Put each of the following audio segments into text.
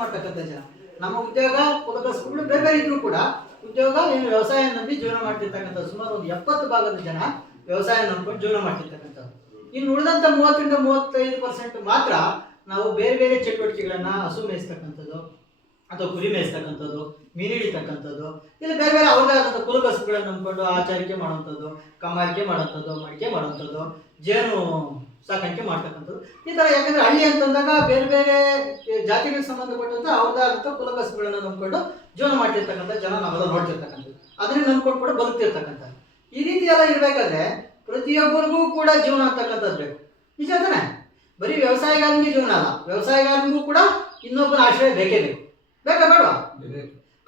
ಮಾಡ್ತಕ್ಕಂಥ ಜನ. ನಮ್ಮ ಉದ್ಯೋಗ ಕುಲಕಸಬುಗಳು ಬೇರೆ ಬೇರೆ ಇದ್ರು ಕೂಡ ಉದ್ಯೋಗ ಏನು ವ್ಯವಸಾಯ ನಂಬಿ ಜೀವನ ಮಾಡ್ತಿರ್ತಕ್ಕಂಥ ಸುಮಾರು ಒಂದು 70% ಜನ ವ್ಯವಸಾಯ ನಂಬ್ಕೊಂಡು ಜೀವನ ಮಾಡ್ತಿರ್ತಕ್ಕಂಥದ್ದು. ಇನ್ನು ಉಳಿದಂತ 30-35% ಮಾತ್ರ ನಾವು ಬೇರೆ ಬೇರೆ ಚಟುವಟಿಕೆಗಳನ್ನ ಹಸು ಮೇಯಿಸ್ತಕ್ಕಂಥದ್ದು ಅಥವಾ ಕುರಿ ಮೇಯಿಸ್ತಕ್ಕಂಥದ್ದು, ಮೀನು ಹಿಡಿತಕ್ಕಂಥದ್ದು, ಇಲ್ಲಿ ಬೇರೆ ಬೇರೆ ಅವ್ರದ್ದಾದಂಥ ಕುಲಕಸಬುಗಳನ್ನು ನಂಬ್ಕೊಂಡು ಆಚಾರಿಕೆ ಮಾಡುವಂಥದ್ದು, ಕಮ್ಮಾರಿಕೆ ಮಾಡುವಂಥದ್ದು, ಮಡಿಕೆ ಮಾಡುವಂಥದ್ದು, ಜೇನು ಸಾಕಾಣಿಕೆ ಮಾಡ್ತಕ್ಕಂಥದ್ದು ಈ ಥರ. ಯಾಕಂದ್ರೆ ಹಳ್ಳಿ ಅಂತಂದಾಗ ಬೇರೆ ಬೇರೆ ಜಾತಿಗಳಿಗೆ ಸಂಬಂಧಪಟ್ಟಂತೆ ಅವ್ರದ್ದಾದಂಥ ಕುಲಕಸಬುಗಳನ್ನ ನಂಬ್ಕೊಂಡು ಜೀವನ ಮಾಡ್ತಿರ್ತಕ್ಕಂಥ ಜನ ನಾವೆಲ್ಲ ನೋಡ್ತಿರ್ತಕ್ಕಂಥದ್ದು, ಅದನ್ನ ನಂಬ್ಕೊಂಡು ಕೂಡ ಬದುಕ್ತಿರ್ತಕ್ಕಂಥದ್ದು. ಈ ರೀತಿ ಎಲ್ಲ ಇರಬೇಕಾದ್ರೆ ಪ್ರತಿಯೊಬ್ಬರಿಗೂ ಕೂಡ ಜೀವನ ಅಂತಕ್ಕಂಥದ್ದು ಬೇಕು. ನಿಜ ತಾನೆ? ಬರೀ ವ್ಯವಸಾಯಗಾರನಿಗೆ ಜೀವನ ಅಲ್ಲ, ವ್ಯವಸಾಯಗಾರನಿಗೂ ಕೂಡ ಇನ್ನೊಬ್ಬರ ಆಶ್ರಯ ಬೇಕೇ ಬೇಕು. ಬೇಕಾ ಬೇಡವಾ?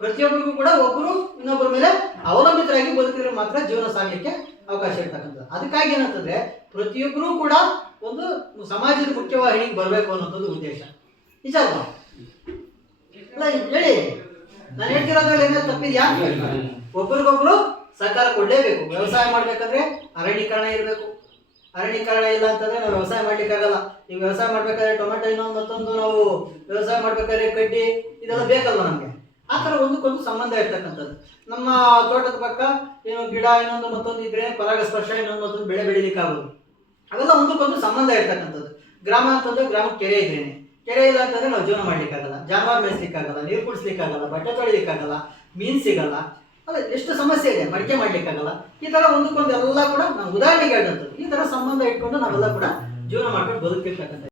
ಪ್ರತಿಯೊಬ್ಬರಿಗೂ ಕೂಡ ಒಬ್ಬರು ಇನ್ನೊಬ್ಬರ ಮೇಲೆ ಅವಲಂಬಿತರಾಗಿ ಬದುಕಿದ್ರೆ ಮಾತ್ರ ಜೀವನ ಸಾಗಲಿಕ್ಕೆ ಅವಕಾಶ ಇರ್ತಕ್ಕಂಥದ್ದು. ಅದಕ್ಕಾಗಿ ಏನಂತಂದ್ರೆ ಪ್ರತಿಯೊಬ್ಬರೂ ಕೂಡ ಒಂದು ಸಮಾಜದ ಮುಖ್ಯವಾಹಿನಿಗೆ ಬರಬೇಕು ಅನ್ನೋಂಥದ್ದು ಉದ್ದೇಶ. ನಿಜ ಅಲ್ವಾ? ಅಲ್ಲ ಹೇಳಿ, ನಾನು ಹೇಳ್ತಿರೋದ್ರಲ್ಲಿ ಏನಾದ್ರು ತಪ್ಪಿದ್ಯಾ? ಒಬ್ಬರಿಗೊಬ್ರು ಸಹಕಾರ ಕೊಡಲೇಬೇಕು. ವ್ಯವಸಾಯ ಮಾಡ್ಬೇಕಂದ್ರೆ ಅರಣ್ಯೀಕರಣ ಇರಬೇಕು. ಅರಣ್ಯೀಕರಣ ಇಲ್ಲ ಅಂತಂದ್ರೆ ನಾವು ವ್ಯವಸಾಯ ಮಾಡ್ಲಿಕ್ಕಾಗಲ್ಲ. ಈಗ ವ್ಯವಸಾಯ ಮಾಡ್ಬೇಕಾದ್ರೆ ಟೊಮೆಟೊ ಇನ್ನೊಂದು ಮತ್ತೊಂದು ನಾವು ವ್ಯವಸಾಯ ಮಾಡ್ಬೇಕಾದ್ರೆ ಕಡ್ಡಿ ಇದೆಲ್ಲ ಬೇಕಲ್ವ ನಮ್ಗೆ. ಆ ಥರ ಒಂದಕ್ಕೊಂದು ಸಂಬಂಧ ಇರ್ತಕ್ಕಂಥದ್ದು. ನಮ್ಮ ತೋಟದ ಪಕ್ಕ ಏನೋ ಗಿಡ ಇನ್ನೊಂದು ಮತ್ತೊಂದು ಇದ್ರೆ ಪರಾಗಸ್ಪರ್ಶ ಇನ್ನೊಂದು ಮತ್ತೊಂದು ಬೆಳೆ ಬೆಳಿಲಿಕ್ಕೆ ಆಗೋದು. ಅವೆಲ್ಲ ಒಂದಕ್ಕೊಂದು ಸಂಬಂಧ ಇರ್ತಕ್ಕಂಥದ್ದು. ಗ್ರಾಮ ಅಂತಂದ್ರೆ ಗ್ರಾಮಕ್ಕೆ ಕೆರೆ ಇದ್ರೇನೆ, ಕೆರೆ ಇಲ್ಲ ಅಂತಂದ್ರೆ ನಾವು ಜೀವನ ಮಾಡ್ಲಿಕ್ಕಾಗಲ್ಲ, ಜಾನುವಾರು ಮೇಯಿಸ್ಲಿಕ್ಕಾಗಲ್ಲ, ನೀರು ಕುಡಿಸ್ಲಿಕ್ಕಾಗಲ್ಲ, ಬಟ್ಟೆ ತೊಳಿಲಿಕ್ಕಾಗಲ್ಲ, ಮೀನು ಸಿಗಲ್ಲ. ಅಲ್ಲ, ಎಷ್ಟು ಸಮಸ್ಯೆ ಇದೆ, ಮಡಿಕೆ ಮಾಡ್ಲಿಕ್ಕಾಗಲ್ಲ. ಈ ತರ ಒಂದಕ್ಕೊಂದು ಎಲ್ಲ ಕೂಡ ನಾವು ಉದಾಹರಣೆಗೆ ಹೇಳಿದಂಥದ್ದು. ಈ ತರ ಸಂಬಂಧ ಇಟ್ಕೊಂಡು ನಾವೆಲ್ಲ ಕೂಡ ಜೀವನ ಮಾಡ್ಕೊಂಡು ಬದುಕಿರ್ತಕ್ಕಂಥ